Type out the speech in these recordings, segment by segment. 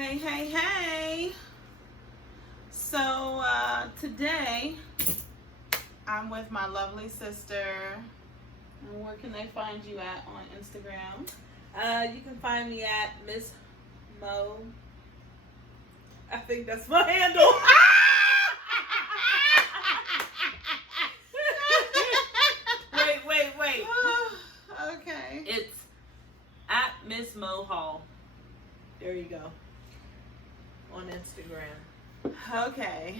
Hey, hey, hey. So today I'm with my lovely sister. And where can they find you at on Instagram? You can find me at Miss Mo. I think that's my handle. wait. Okay. It's at Miss Mo Hall. There you go. On Instagram. Okay.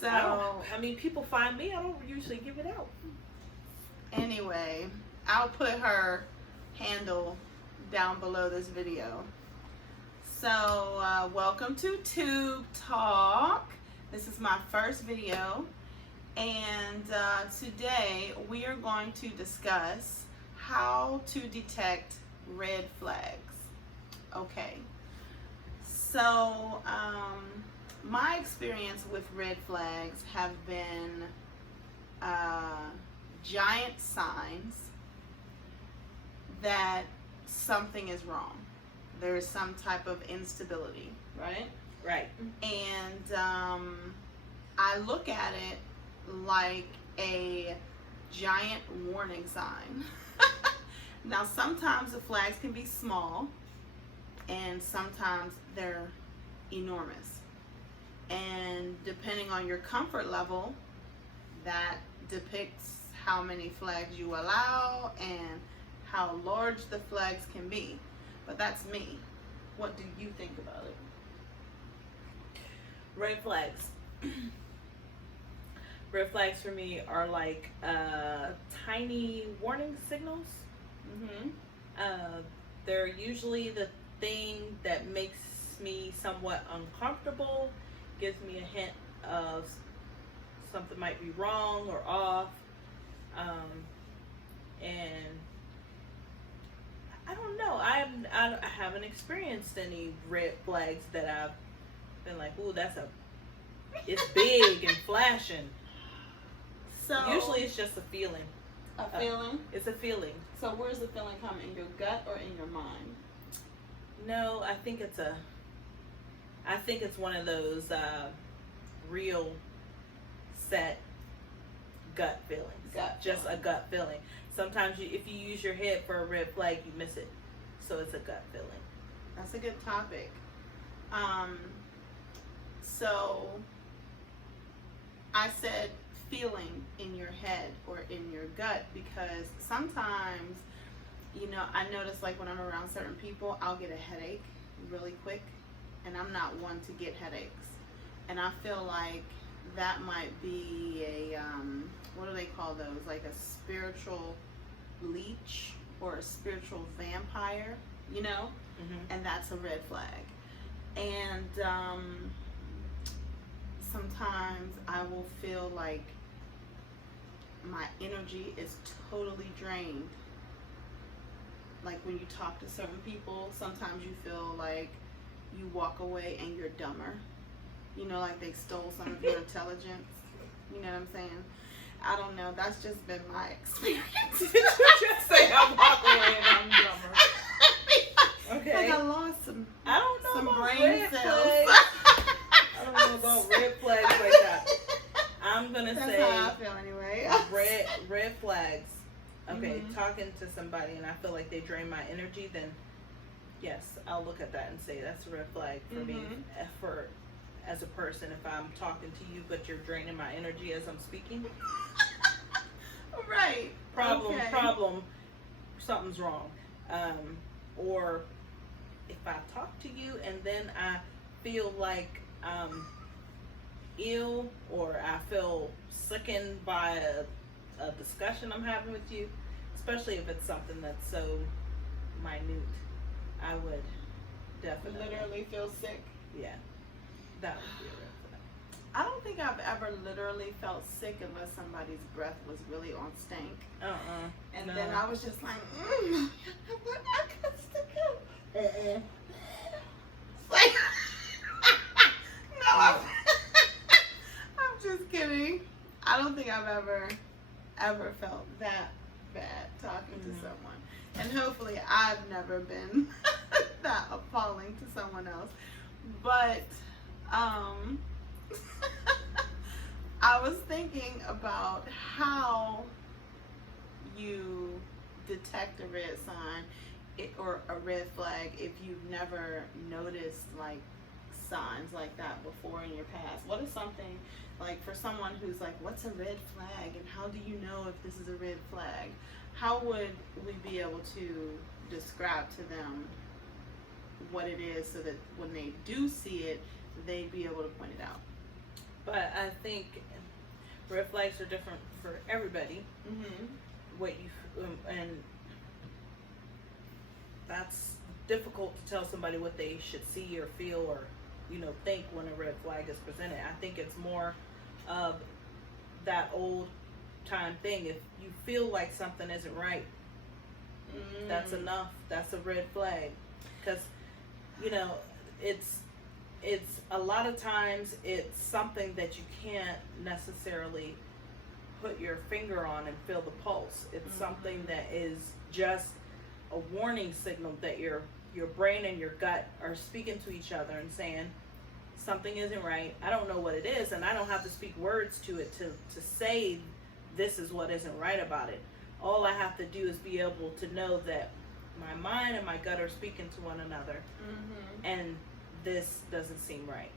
So I mean, people find me. I don't usually give it out. anyway, I'll put her handle down below this video. So welcome to Tube Talk. This is my first video, and today we are going to discuss how to detect red flags. Okay, so my experience with red flags have been giant signs that something is wrong. There is some type of instability, right? Right. And I look at it like a giant warning sign. Now, sometimes the flags can be small, and sometimes they're enormous. And depending on your comfort level, that depicts how many flags you allow and how large the flags can be. But that's me. What do you think about it? Red flags. Red flags for me are like tiny warning signals. Mm-hmm. They're usually the thing that makes me somewhat uncomfortable, gives me a hint of something might be wrong or off, and I don't know. I haven't experienced any red flags that I've been like, ooh, it's big and flashing. So Usually it's just a feeling. a feeling. It's a feeling. So where's the feeling come, in your gut or in your mind? No, I think it's one of those real set gut feelings. Just a gut feeling. Sometimes if you use your head for a red flag, you miss it. So it's a gut feeling. That's a good topic. So I said feeling in your head or in your gut because sometimes, I notice like when I'm around certain people, I'll get a headache really quick, and I'm not one to get headaches. And I feel like that might be a, what do they call those? Like a spiritual leech or a spiritual vampire, Mm-hmm. and that's a red flag. And sometimes I will feel like my energy is totally drained. Like when you talk to certain people, sometimes you feel like you walk away and you're dumber. Like they stole some of your intelligence. You know what I'm saying? I don't know. That's just been my experience. Did you just say I walk away and I'm dumber? Okay. Like I lost some. I don't know some about brain red cells. flags. I don't know about red flags like that. I'm gonna That's say how I feel anyway. red flags. Okay, Mhm. talking to somebody and I feel like they drain my energy, then yes, I'll look at that and say that's a red flag for me. For as a person, if I'm talking to you but you're draining my energy as I'm speaking, Right. problem, something's wrong. Or if I talk to you and then I feel like I'm ill or I feel sickened by a discussion I'm having with you, especially if it's something that's so minute, I would definitely Literally feel sick. Yeah, that would be a red flag. I don't think I've ever literally felt sick unless somebody's breath was really on stank. And no. then I was just like, what I got to go. It's like, no, I'm just kidding. I don't think I've ever felt that bad talking to someone. And hopefully I've never been that appalling to someone else. But I was thinking about how you detect a red sign or a red flag if you've never noticed like signs like that before in your past. What is something like for someone who's like, what's a red flag and how do you know if this is a red flag? How would we be able to describe to them what it is so that when they do see it, they'd be able to point it out? But I think red flags are different for everybody. Mm-hmm. What you and that's difficult to tell somebody what they should see or feel or think when a red flag is presented. I think it's more of that old time thing. If you feel like something isn't right, that's enough. That's a red flag, because it's a lot of times it's something that you can't necessarily put your finger on and feel the pulse. It's something that is just a warning signal that your brain and your gut are speaking to each other and saying something isn't right. I don't know what it is, and I don't have to speak words to it to say this is what isn't right about it. All I have to do is be able to know that my mind and my gut are speaking to one another, and this doesn't seem right.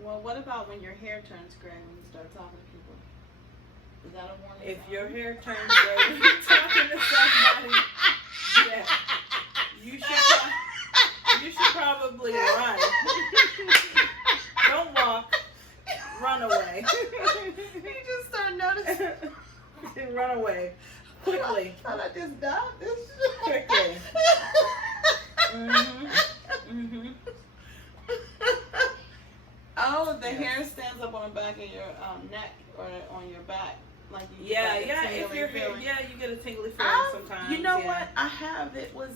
Well, what about when your hair turns gray when you start talking to people? Is that a warning If sign? your hair turns gray when you're talking to somebody, yeah, you should probably run. Don't walk. Run away. You just start noticing. Run away. Quickly. I thought I just died this Quickly. Oh, the hair stands up on the back of your neck or on your back. Like you Yeah, like yeah. If your hair, yeah, you get a tingly feeling sometimes. You know yeah. what? I have. It was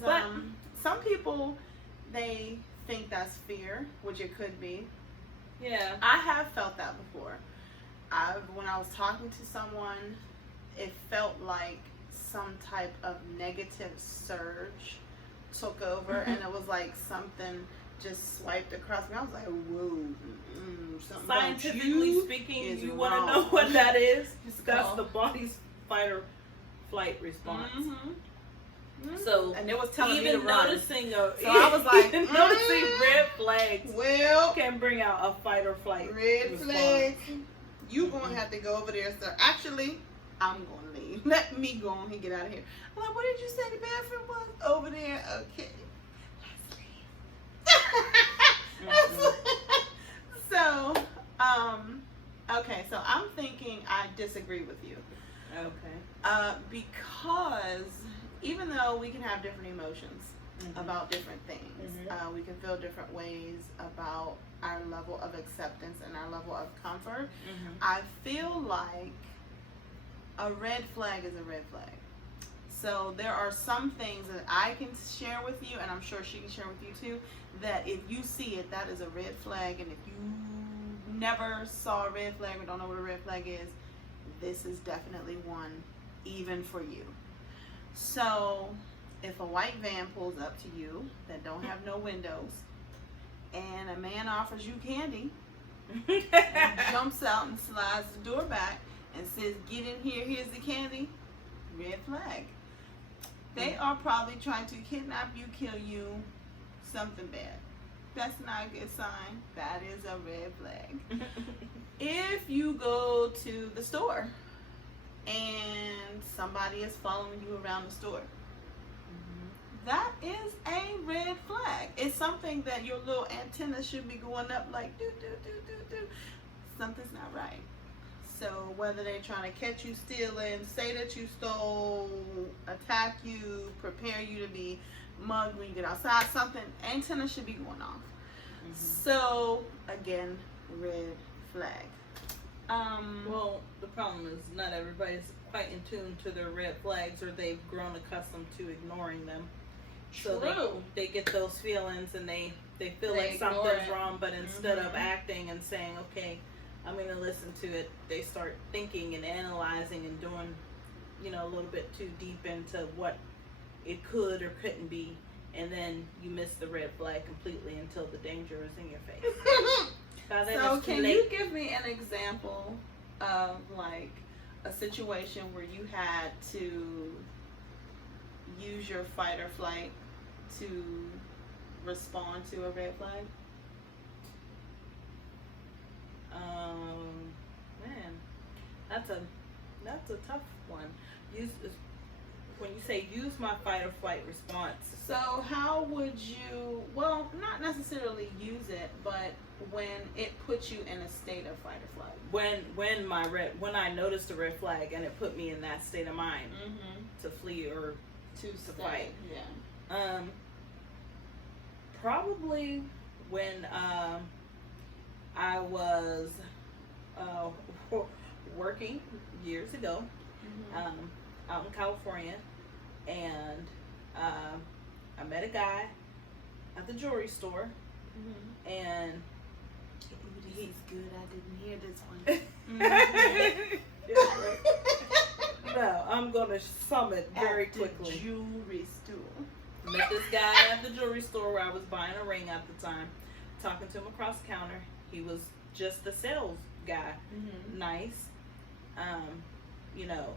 some people, they think that's fear, which it could be. Yeah. I have felt that before. When I was talking to someone, it felt like some type of negative surge took over, and it was like something just swiped across me. I was like, whoa. Something Scientifically speaking, you want to know what that is? That's the body's fight or flight response. So, and it was telling me to even run. noticing So I was like, noticing red flags can bring out a fight or flight red response. flag. You gonna have to go over there, sir. Actually, I'm gonna leave. Let me go on and get out of here. I'm like, what did you say the bathroom was? Over there. Okay. Let's leave. So, okay, so I'm thinking I disagree with you. Okay. Because even though we can have different emotions about different things, we can feel different ways about our level of acceptance and our level of comfort. I feel like a red flag is a red flag. So there are some things that I can share with you, and I'm sure she can share with you too, that if you see it, that is a red flag. And if you never saw a red flag or don't know what a red flag is, this is definitely one even for you. So if a white van pulls up to you that don't have no windows and a man offers you candy and jumps out and slides the door back and says, get in here, here's the candy, red flag. They are probably trying to kidnap you, kill you, something bad. That's not a good sign. That is a red flag. If you go to the store and somebody is following you around the store, that is a red flag. It's something that your little antenna should be going up like, do, do, do, do, do. Something's not right. So whether they're trying to catch you stealing, say that you stole, attack you, prepare you to be mugged when you get outside, something, antenna should be going off. So again, red flag. Well, the problem is not everybody's quite in tune to their red flags, or they've grown accustomed to ignoring them. So they get those feelings and they feel like something's wrong, but instead of acting and saying, okay, I'm going to listen to it, they start thinking and analyzing and doing, a little bit too deep into what it could or couldn't be. and then you miss the red flag completely until the danger is in your face. So can you give me an example of like a situation where you had to use your fight or flight to respond to a red flag? Man, that's a tough one. When you say use my fight or flight response. So how would you, well, not necessarily use it, but when it puts you in a state of fight or flight. When I noticed a red flag and it put me in that state of mind to flee or to fight. Yeah. Probably when I was working years ago out in California, and I met a guy at the jewelry store, and he's good. I didn't hear this one. No, I'm gonna sum it very quickly. The jewelry store. Met this guy at the jewelry store where I was buying a ring at the time. Talking to him across the counter. He was just the sales guy. Nice. You know,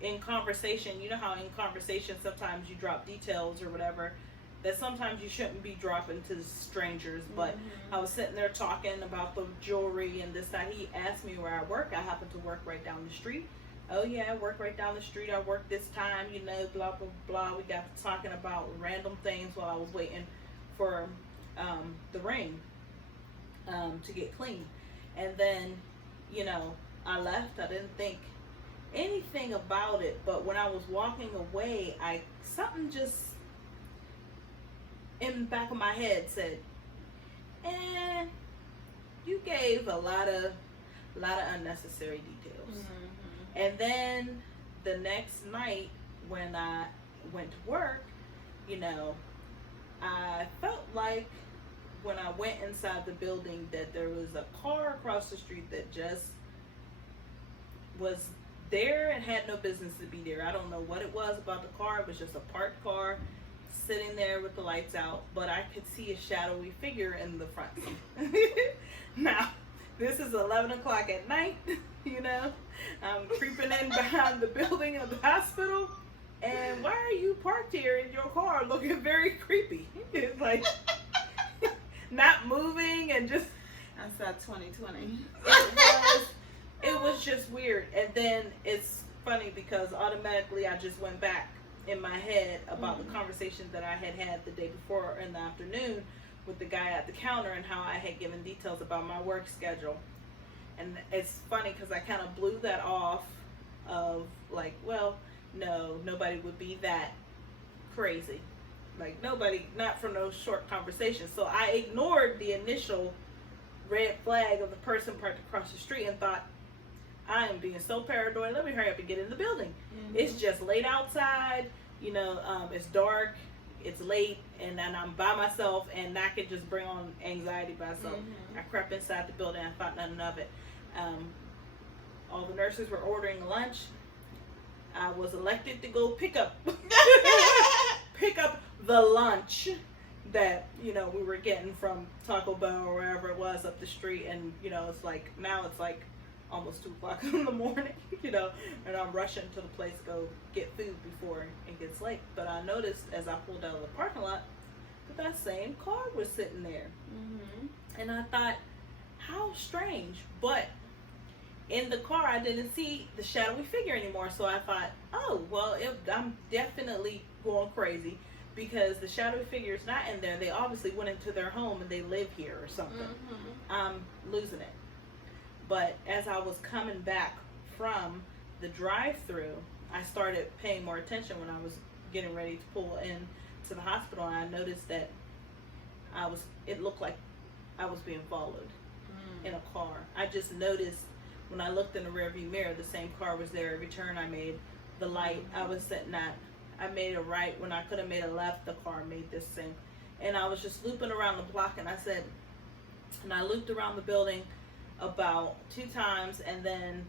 in conversation, you know how in conversation sometimes you drop details or whatever that sometimes you shouldn't be dropping to strangers. But I was sitting there talking about the jewelry and this, that. He asked me where I work. I happen to work right down the street. Oh yeah, I work right down the street. I work this time, you know, blah, blah, blah. We got to talking about random things while I was waiting for the ring to get clean. And then, you know, I left. I didn't think anything about it, but when I was walking away, something just in the back of my head said, you gave a lot of unnecessary details. And then the next night when I went to work, you know, I felt like when I went inside the building that there was a car across the street that just was there and had no business to be there. I don't know what it was about the car. It was just a parked car sitting there with the lights out, but I could see a shadowy figure in the front seat. Now, this is 11 o'clock at night, you know. I'm creeping in behind the building of the hospital, and why are you parked here in your car looking very creepy? It's like not moving and just... That's that 2020. It was just weird. And then it's funny because automatically I just went back in my head about the conversation that I had the day before in the afternoon with the guy at the counter and how I had given details about my work schedule. And it's funny because I kind of blew that off of like, well, no, nobody would be that crazy. Like nobody, not from those short conversations. So I ignored the initial red flag of the person parked across the street and thought, I am being so paranoid. Let me hurry up and get in the building. It's just late outside. You know, it's dark. It's late, and then I'm by myself, and that could just bring on anxiety by itself. I crept inside the building. I thought nothing of it. All the nurses were ordering lunch. I was elected to go pick up the lunch that, you know, we were getting from Taco Bell or wherever it was up the street. And, you know, it's like, now it's like almost 2 o'clock in the morning, you know, and I'm rushing to the place to go get food before it gets late. But I noticed as I pulled out of the parking lot that same car was sitting there. And I thought, how strange. But in the car, I didn't see the shadowy figure anymore. So I thought, oh, well, I'm definitely going crazy because the shadowy figure is not in there. They obviously went into their home and they live here or something. I'm losing it. But as I was coming back from the drive-through, I started paying more attention when I was getting ready to pull in to the hospital, and I noticed that it looked like I was being followed in a car. I just noticed when I looked in the rearview mirror, the same car was there. Every turn I made, the light I was sitting at, I made a right when I could have made a left. The car made this same, and I was just looping around the block. And I looped around the building about 2 times, and then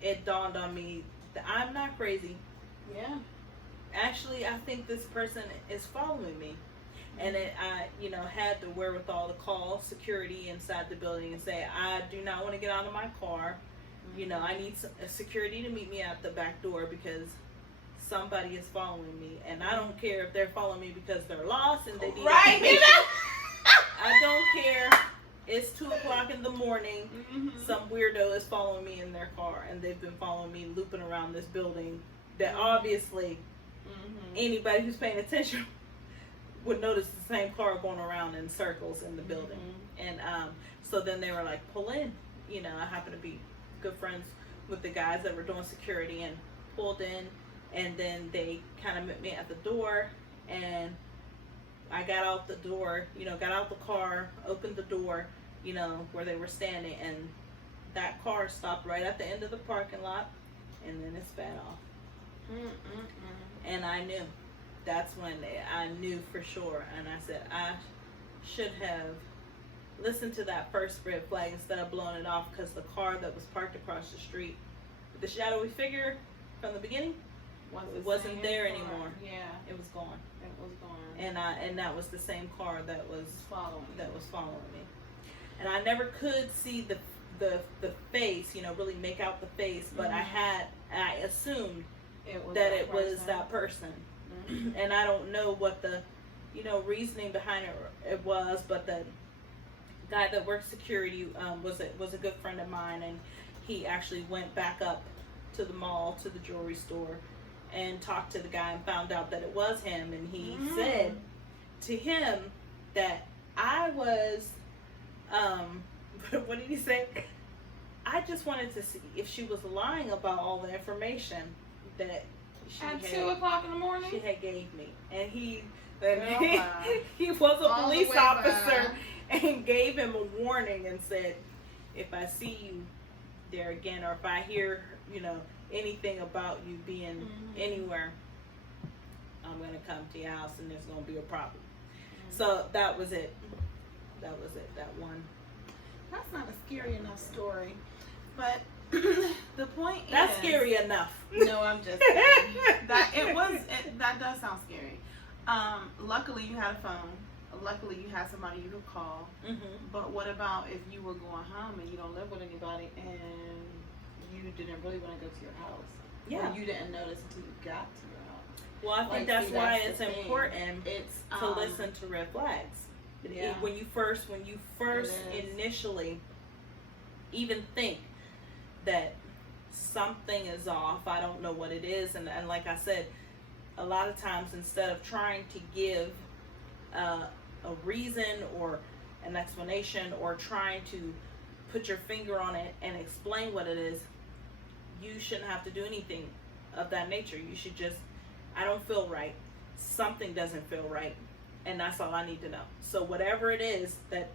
it dawned on me that I'm not crazy. Yeah. actually, I think this person is following me. And I, had the wherewithal to call security inside the building and say, I do not want to get out of my car. I need security to meet me at the back door because somebody is following me. And I don't care if they're following me because they're lost and they need information. I don't care. It's 2 o'clock in the morning. Some weirdo is following me in their car, and they've been following me looping around this building that obviously anybody who's paying attention would notice the same car going around in circles in the building. And so then they were like, pull in. I happen to be good friends with the guys that were doing security, and pulled in, and then they kind of met me at the door, and I got out the door, got out the car, opened the door, where they were standing, and that car stopped right at the end of the parking lot, and then it sped off. And I knew. That's when I knew for sure, and I said, I should have listened to that first red flag instead of blowing it off, because the car that was parked across the street, the shadowy figure from the beginning, it wasn't there anymore. Yeah, it was gone. It was gone. And that was the same car that was following me. And I never could see the face, really make out the face, but I assumed it was that person. And I don't know what the reasoning behind it was, but the guy that worked security was a good friend of mine, and he actually went back up to the mall, to the jewelry store, and talked to the guy and found out that it was him. And he said to him that I was what did he say? I just wanted to see if she was lying about all the information that she at had, 2 o'clock in the morning. She had gave me, and he was a police officer and gave him a warning and said, if I see you there again, or if I hear anything about you being anywhere, I'm gonna come to your house and there's gonna be a problem. So that was it. That one. That's not a scary enough story, but the point is, that's scary enough. No, I'm just kidding. That does sound scary. Luckily you had a phone. Luckily you had somebody you could call. But what about if you were going home and you don't live with anybody and you didn't really want to go to your house? Yeah. Or you didn't notice until you got to your house. Well, I think that's why it's important to listen to red flags. Yeah. When you first initially even think that something is off, I don't know what it is, and like I said, a lot of times instead of trying to give a reason or an explanation, or trying to put your finger on it and explain what it is, you shouldn't have to do anything of that nature. You should just, I don't feel right, something doesn't feel right, and that's all I need to know. So whatever it is that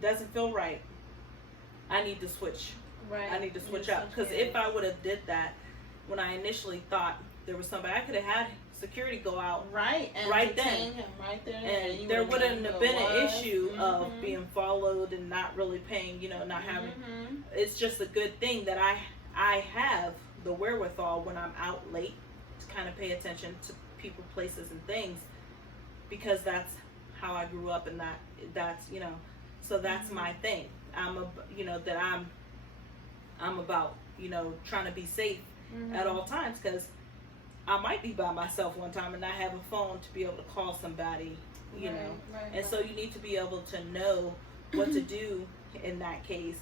doesn't feel right, I need to switch. Right. I need to switch up, because if I would have did that when I initially thought there was somebody, I could have had security go out and right then, him right there, and there wouldn't have been an issue of being followed and not really paying, not having. It's just a good thing that I have the wherewithal when I'm out late to kind of pay attention to people, places, and things, because that's how I grew up, and that's so that's my thing. I'm about trying to be safe at all times, because I might be by myself one time and not have a phone to be able to call somebody, and so you need to be able to know what to do in that case.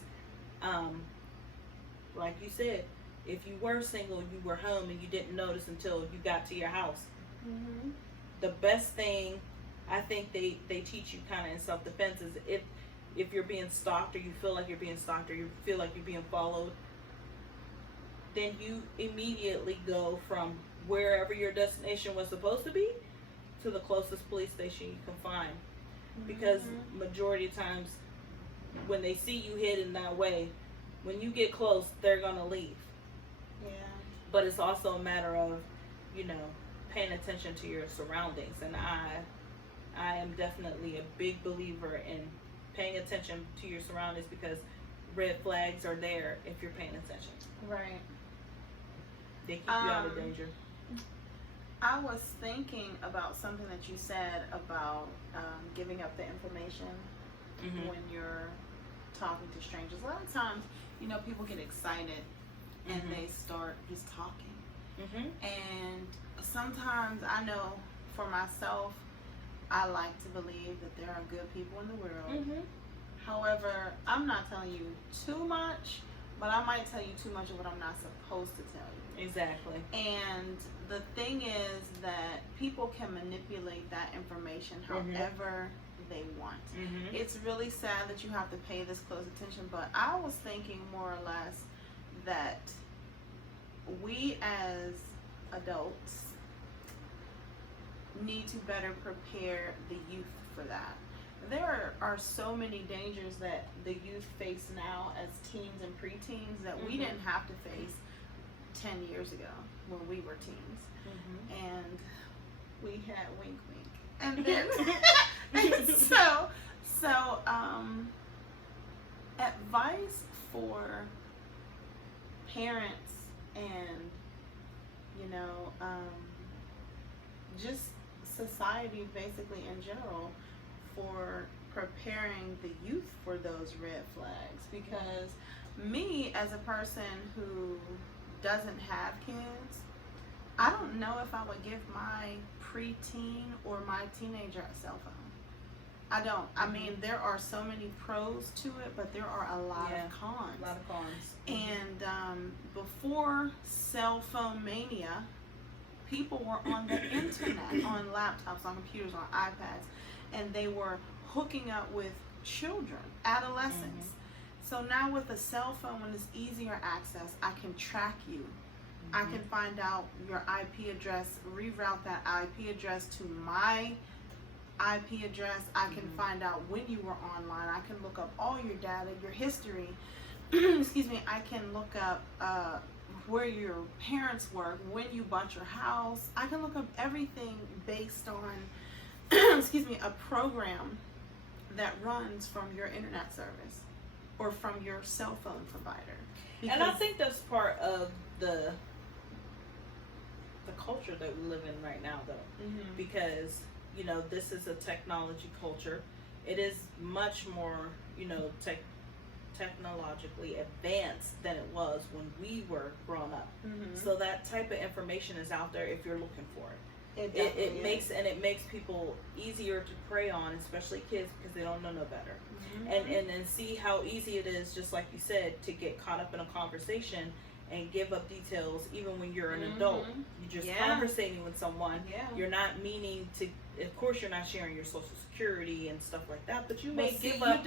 Like you said, if you were single, you were home, and you didn't notice until you got to your house. The best thing I think they teach you kind of in self-defense is if you're being stalked, or you feel like you're being stalked, or you feel like you're being followed, then you immediately go from wherever your destination was supposed to be to the closest police station you can find. Because majority of times when they see you hidden that way, when you get close, they're gonna leave. Yeah. But it's also a matter of, paying attention to your surroundings, and I am definitely a big believer in paying attention to your surroundings, because red flags are there if you're paying attention. Right. They keep you out of danger. I was thinking about something that you said about giving up the information when you're talking to strangers. A lot of times, people get excited and they start just talking. And sometimes I know for myself, I like to believe that there are good people in the world. However, I'm not telling you too much, but I might tell you too much of what I'm not supposed to tell you. Exactly. And the thing is that people can manipulate that information however they want. It's really sad that you have to pay this close attention, but I was thinking more or less that we as adults need to better prepare the youth for that. There are so many dangers that the youth face now as teens and preteens that we didn't have to face 10 years ago when we were teens. And we had wink wink. And then so advice for parents and just society basically in general for preparing the youth for those red flags. Because me as a person who doesn't have kids, I don't know if I would give my preteen or my teenager a cell phone. I don't. I mean, there are so many pros to it, but there are a lot of cons. A lot of cons. And before cell phone mania, people were on the internet, on laptops, on computers, on iPads, and they were hooking up with children, adolescents. So now with a cell phone, when it's easier access, I can track you. I can find out your IP address, reroute that IP address to my IP address. I can find out when you were online. I can look up all your data, your history. Excuse me. I can look up where your parents work, when you bought your house. I can look up everything based on, excuse me, a program that runs from your internet service or from your cell phone provider. And I think that's part of the culture that we live in right now, though, because this is a technology culture. It is much more technologically advanced than it was when we were growing up. So that type of information is out there if you're looking for it. It makes people easier to prey on, especially kids, because they don't know no better. And see how easy it is, just like you said, to get caught up in a conversation and give up details even when you're an adult. You're just conversating with someone. You're not meaning to, of course you're not sharing your social security and stuff like that, but you may give up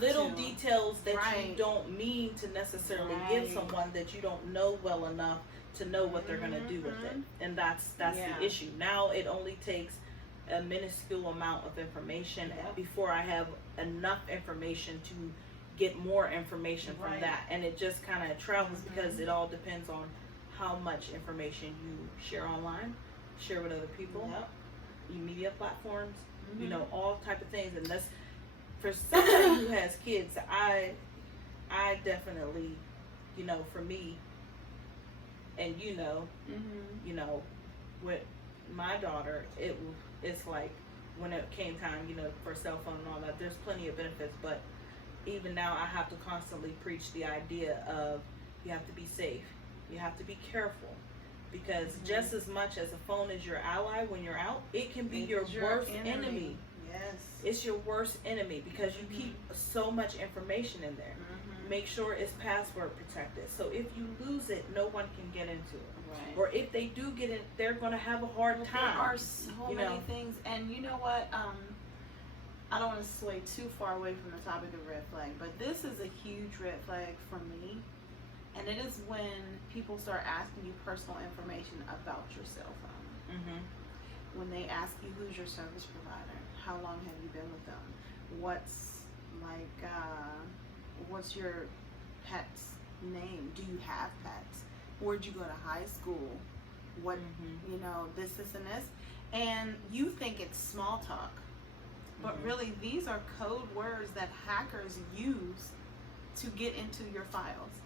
little details that you don't mean to necessarily give someone that you don't know well enough to know what they're going to do with it. And that's the issue. Now it only takes a minuscule amount of information before I have enough information to get more information from that, and it just kind of travels because it all depends on how much information you share online, share with other people, your media platforms, all type of things. And that's for somebody who has kids. I definitely, for me, and with my daughter, it's like when it came time, for cell phone and all that. There's plenty of benefits, but even now I have to constantly preach the idea of you have to be safe, you have to be careful, because just as much as a phone is your ally when you're out, it can be your worst enemy. It's your worst enemy because you keep so much information in there. Make sure it's password protected, so if you lose it, no one can get into it. Or if they do get it, they're going to have a hard time. There are so many things, and you know what? I don't want to sway too far away from the topic of red flag, but this is a huge red flag for me, and it is when people start asking you personal information about your cell phone. When they ask you who's your service provider, how long have you been with them, what's your pet's name, do you have pets, where'd you go to high school, what this and this, and you think it's small talk. But really, these are code words that hackers use to get into your files.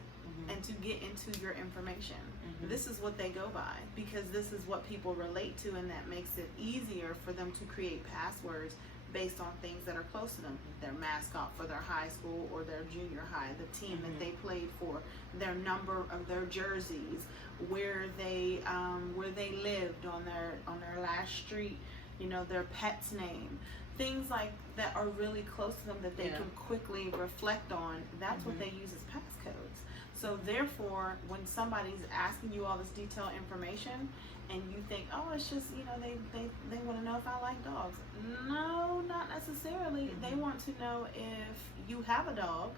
and to get into your information. Mm-hmm. This is what they go by because this is what people relate to, and that makes it easier for them to create passwords based on things that are close to them. Their mascot for their high school or their junior high, the team that they played for, their number of their jerseys, where they lived on their last street, you know, their pet's name, things like that are really close to them that they can quickly reflect on. That's what they use as passcodes. So therefore, when somebody's asking you all this detailed information, and you think, oh, it's just, you know, they want to know if I like dogs. No, not necessarily. They want to know if you have a dog,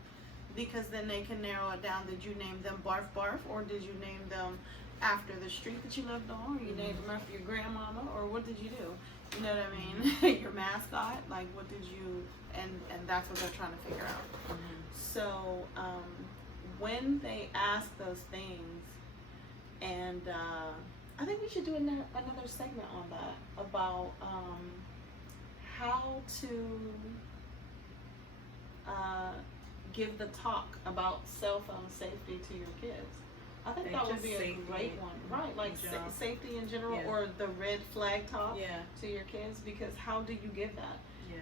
because then they can narrow it down. Did you name them Barf Barf, or did you name them after the street that you lived on, or you named them after your grandmama, or what did you do? You know what I mean? Your mascot, like what did you, and that's what they're trying to figure out. So when they ask those things, and I think we should do another segment on that, about how to give the talk about cell phone safety to your kids. I think that would be a great one, right? Like safety in general, or the red flag talk to your kids, because how do you give that?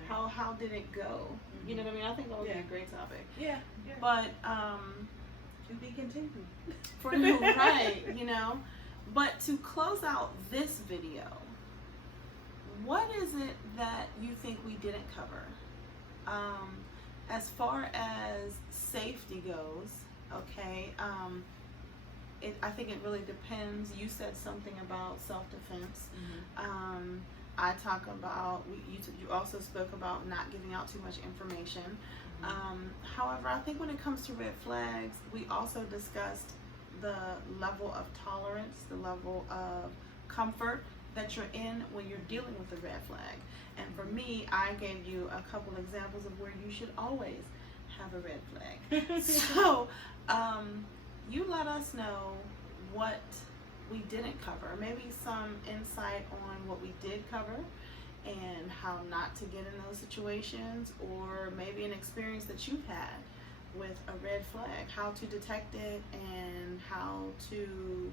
How did it go? You know what I mean? I think that would be a great topic. But to be continued. Right, you know. But to close out this video, what is it that you think we didn't cover? As far as safety goes, okay, I think it really depends. You said something about self-defense. I talk about, you also spoke about not giving out too much information. However, I think when it comes to red flags, we also discussed the level of tolerance, the level of comfort that you're in when you're dealing with a red flag. And for me, I gave you a couple examples of where you should always have a red flag. So you let us know what we didn't cover, maybe some insight on what we did cover and how not to get in those situations, or maybe an experience that you've had with a red flag, how to detect it and how to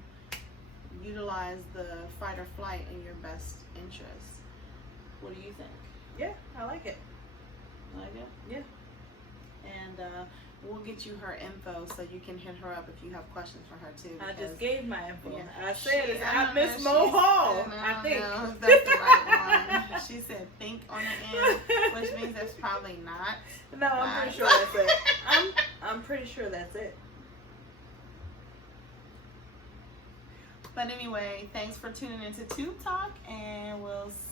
utilize the fight or flight in your best interest. What do you think? Yeah, I like it. Like it? Yeah. And we'll get you her info so you can hit her up if you have questions for her too. I just gave my info. Yeah, I said it's at Miss Miss Mo Hall. No, I think no, that's the right one. She said think on the end, which means that's probably not. No, I'm pretty sure that's it. I'm pretty sure that's it. But anyway, thanks for tuning into Tube Talk, and we'll see